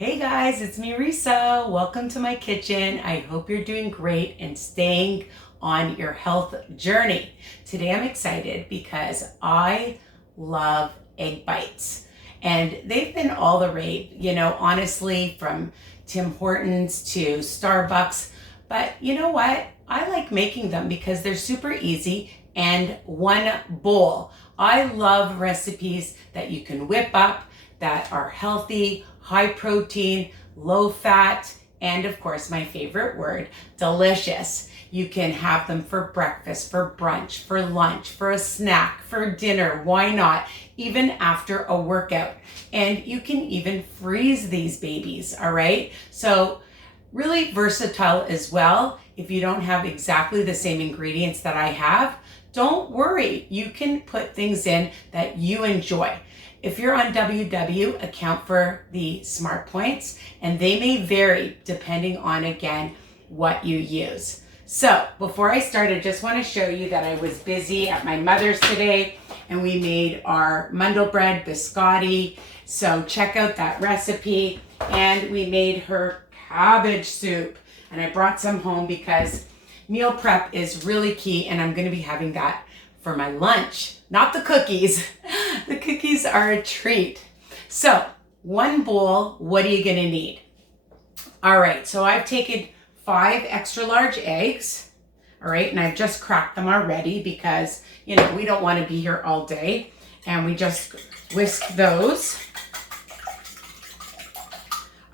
Hey guys, it's me Risa. Welcome to my kitchen. I hope you're doing great and staying on your health journey. Today I'm excited because I love egg bites and they've been all the rage, honestly, from Tim Hortons to Starbucks. But you know what? I like making them because they're super easy and one bowl. I love recipes that you can whip up that are healthy, high protein, low fat, and of course, my favorite word, delicious. You can have them for breakfast, for brunch, for lunch, for a snack, for dinner, why not? Even after a workout. And you can even freeze these babies, all right? So really versatile as well. If you don't have exactly the same ingredients that I have, don't worry. You can put things in that you enjoy. If you're on WW, account for the smart points, and they may vary depending on, again, what you use. So before I start, I just want to show you that I was busy at my mother's today, and we made our Mundel bread biscotti. So check out that recipe. And we made her cabbage soup, and I brought some home because meal prep is really key, and I'm going to be having that for my lunch, not the cookies. The cookies are a treat. So one bowl, what are you gonna need? All right, so I've taken 5 extra large eggs, all right, and I've just cracked them already because, we don't wanna be here all day. And we just whisk those.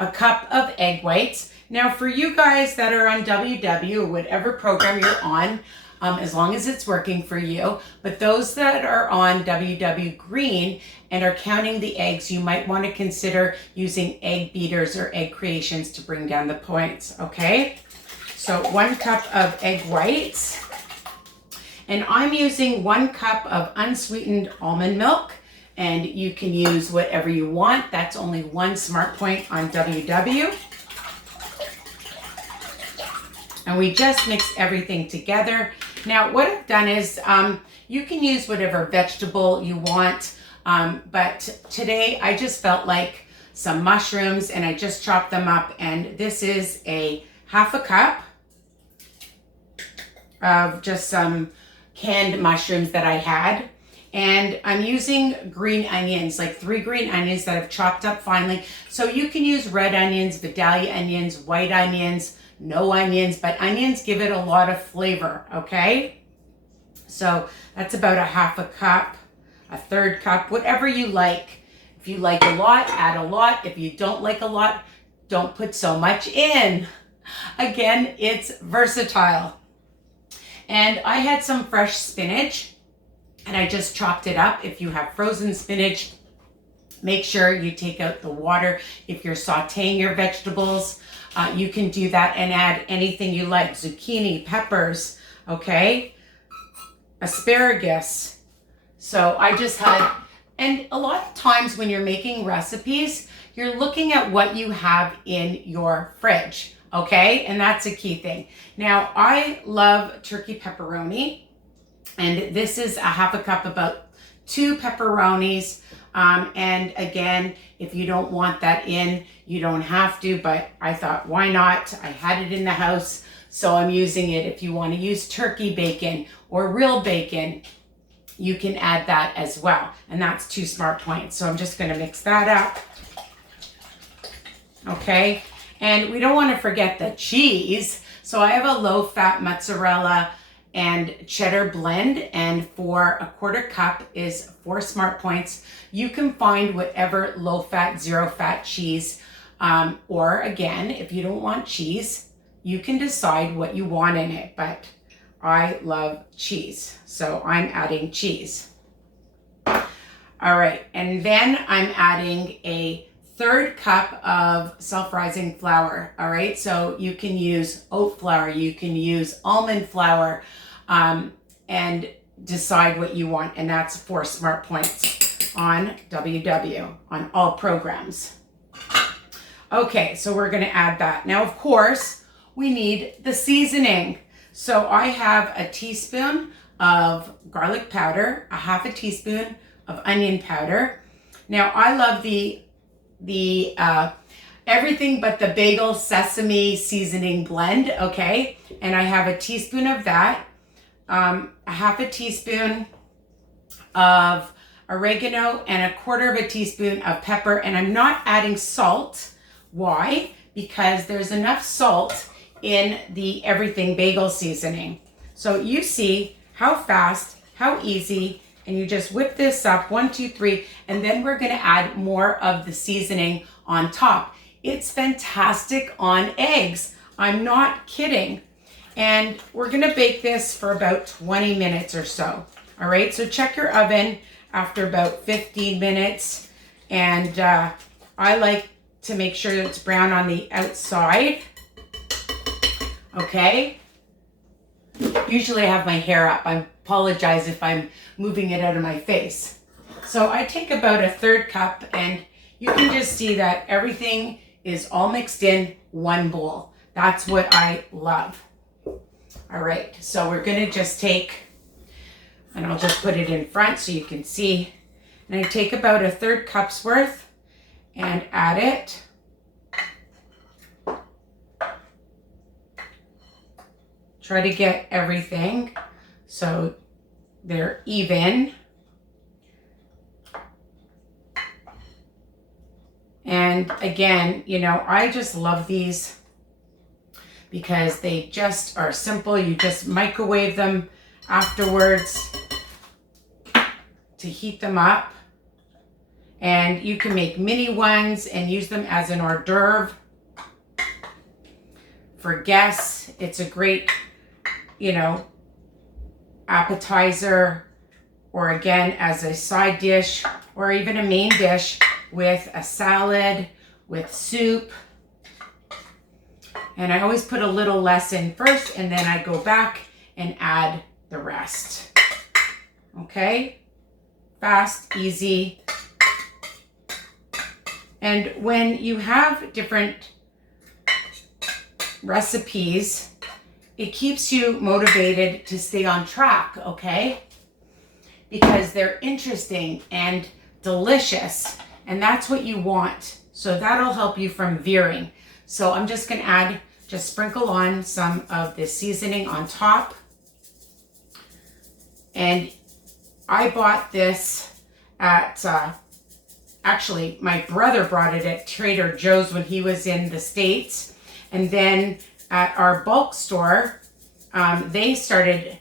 A cup of egg whites. Now for you guys that are on WW or whatever program you're on, as long as it's working for you. But those that are on WW Green and are counting the eggs, you might want to consider using egg beaters or egg creations to bring down the points, okay? So 1 cup of egg whites. And I'm using 1 cup of unsweetened almond milk. And you can use whatever you want. That's only 1 smart point on WW. And we just mix everything together. Now, what I've done is you can use whatever vegetable you want, but today I just felt like some mushrooms and I just chopped them up, and this is a 1/2 cup of just some canned mushrooms that I had. And I'm using green onions, like 3 green onions that I've chopped up finely. So you can use red onions, Vidalia onions, white onions, no onions, but onions give it a lot of flavor, okay? So that's about a 1/2 cup, a 1/3 cup, whatever you like. If you like a lot, add a lot. If you don't like a lot, don't put so much in. Again, it's versatile. And I had some fresh spinach, and I just chopped it up. If you have frozen spinach, make sure you take out the water. If you're sauteing your vegetables, you can do that and add anything you like. Zucchini, peppers, okay? Asparagus. So I just had, and a lot of times when you're making recipes, you're looking at what you have in your fridge, okay? And that's a key thing. Now, I love turkey pepperoni, and this is a 1/2 cup, about 2 pepperonis. And again, if you don't want that in, you don't have to, but I thought, why not? I had it in the house, so I'm using it. If you want to use turkey bacon or real bacon, you can add that as well. And that's 2 smart points. So I'm just going to mix that up. Okay. And we don't want to forget the cheese. So I have a low-fat mozzarella and cheddar blend, and for a 1/4 cup is 4 smart points. You can find whatever low-fat, zero-fat cheese, or again, if you don't want cheese, you can decide what you want in it, but I love cheese, so I'm adding cheese. All right, and then I'm adding a 1/3 cup of self-rising flour, all right? So you can use oat flour, you can use almond flour, and decide what you want, and that's 4 smart points on WW, on all programs. Okay, so we're gonna add that. Now, of course, we need the seasoning. So I have a teaspoon of garlic powder, a 1/2 teaspoon of onion powder. Now, I love the everything but the bagel sesame seasoning blend, okay? And I have a teaspoon of that, a half a teaspoon of oregano, and a quarter of a teaspoon of pepper. And I'm not adding salt. Why? Because there's enough salt in the everything bagel seasoning. So you see how fast, how easy, and you just whip this up, 1, 2, 3, and then we're gonna add more of the seasoning on top. It's fantastic on eggs. I'm not kidding. And we're gonna bake this for about 20 minutes or so. All right, so check your oven after about 15 minutes. And I like to make sure that it's brown on the outside. Okay. Usually I have my hair up. I apologize if I'm moving it out of my face. So I take about a 1/3 cup, and you can just see that everything is all mixed in one bowl. That's what I love. All right, so we're gonna just take, and I'll just put it in front so you can see. And I take about a 1/3 cup's worth and add it. Try to get everything so they're even. And again, you know, I just love these because they just are simple. You just microwave them afterwards to heat them up. And you can make mini ones and use them as an hors d'oeuvre for guests. It's a great, you know, appetizer, or again as a side dish, or even a main dish with a salad, with soup. And I always put a little less in first, and then I go back and add the rest. Okay? Fast, easy. And when you have different recipes, it keeps you motivated to stay on track, okay? Because they're interesting and delicious, and that's what you want. So that'll help you from veering. So I'm just gonna add, just sprinkle on some of this seasoning on top. And I bought this at, actually my brother brought it at Trader Joe's when he was in the States. And then at our bulk store, they started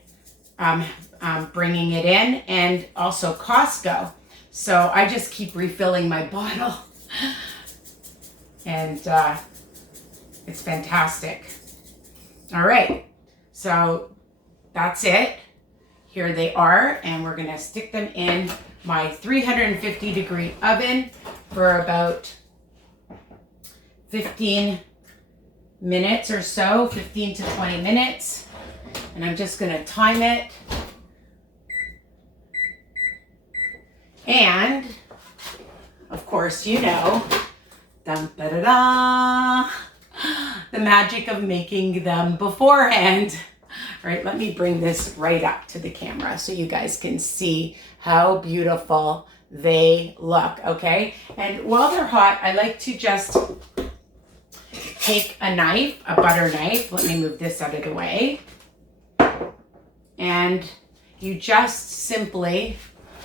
bringing it in, and also Costco. So I just keep refilling my bottle. And it's fantastic. All right, so that's it. Here they are, and we're gonna stick them in my 350-degree oven for about 15 minutes or so, 15 to 20 minutes. And I'm just gonna time it. And of course, you know, dun, da, da, da, the magic of making them beforehand. All right, let me bring this right up to the camera so you guys can see how beautiful they look, okay? And while they're hot, I like to just take a knife, a butter knife. Let me move this out of the way. And you just simply,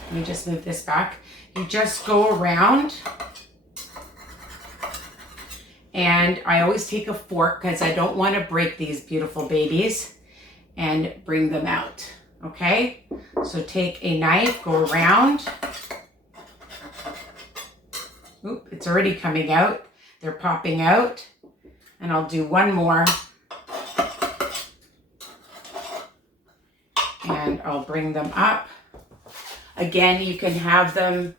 let me just move this back. You just go around, and I always take a fork because I don't want to break these beautiful babies, and bring them out, okay? So take a knife, go around. Oop, it's already coming out. They're popping out. And I'll do one more. And I'll bring them up. Again, you can have them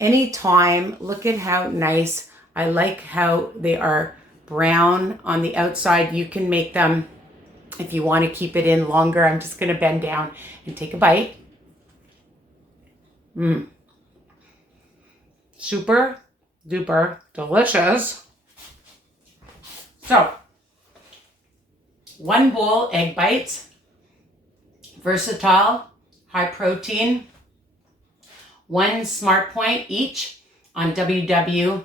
anytime. Look at how nice. I like how they are brown on the outside. You can make them, if you want to keep it in longer. I'm just going to bend down and take a bite. Super duper delicious. So, 1 bowl egg bites, versatile, high protein, 1 Smart Point each on WW,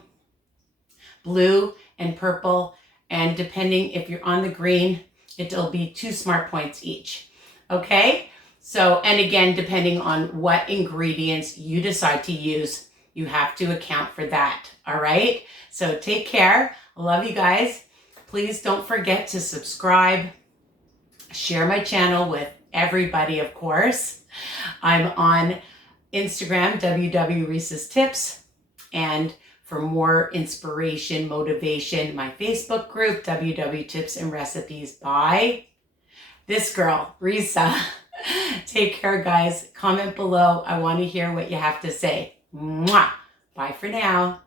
blue and purple. And depending if you're on the green, it'll be 2 smart points each. Okay? So, and again, depending on what ingredients you decide to use, you have to account for that. All right? So take care. I love you guys. Please don't forget to subscribe. Share my channel with everybody, of course. I'm on Instagram, www.Risa's Tips. And for more inspiration, motivation, my Facebook group, www Tips and Recipes by this girl, Risa. Take care, guys. Comment below. I want to hear what you have to say. Mwah! Bye for now.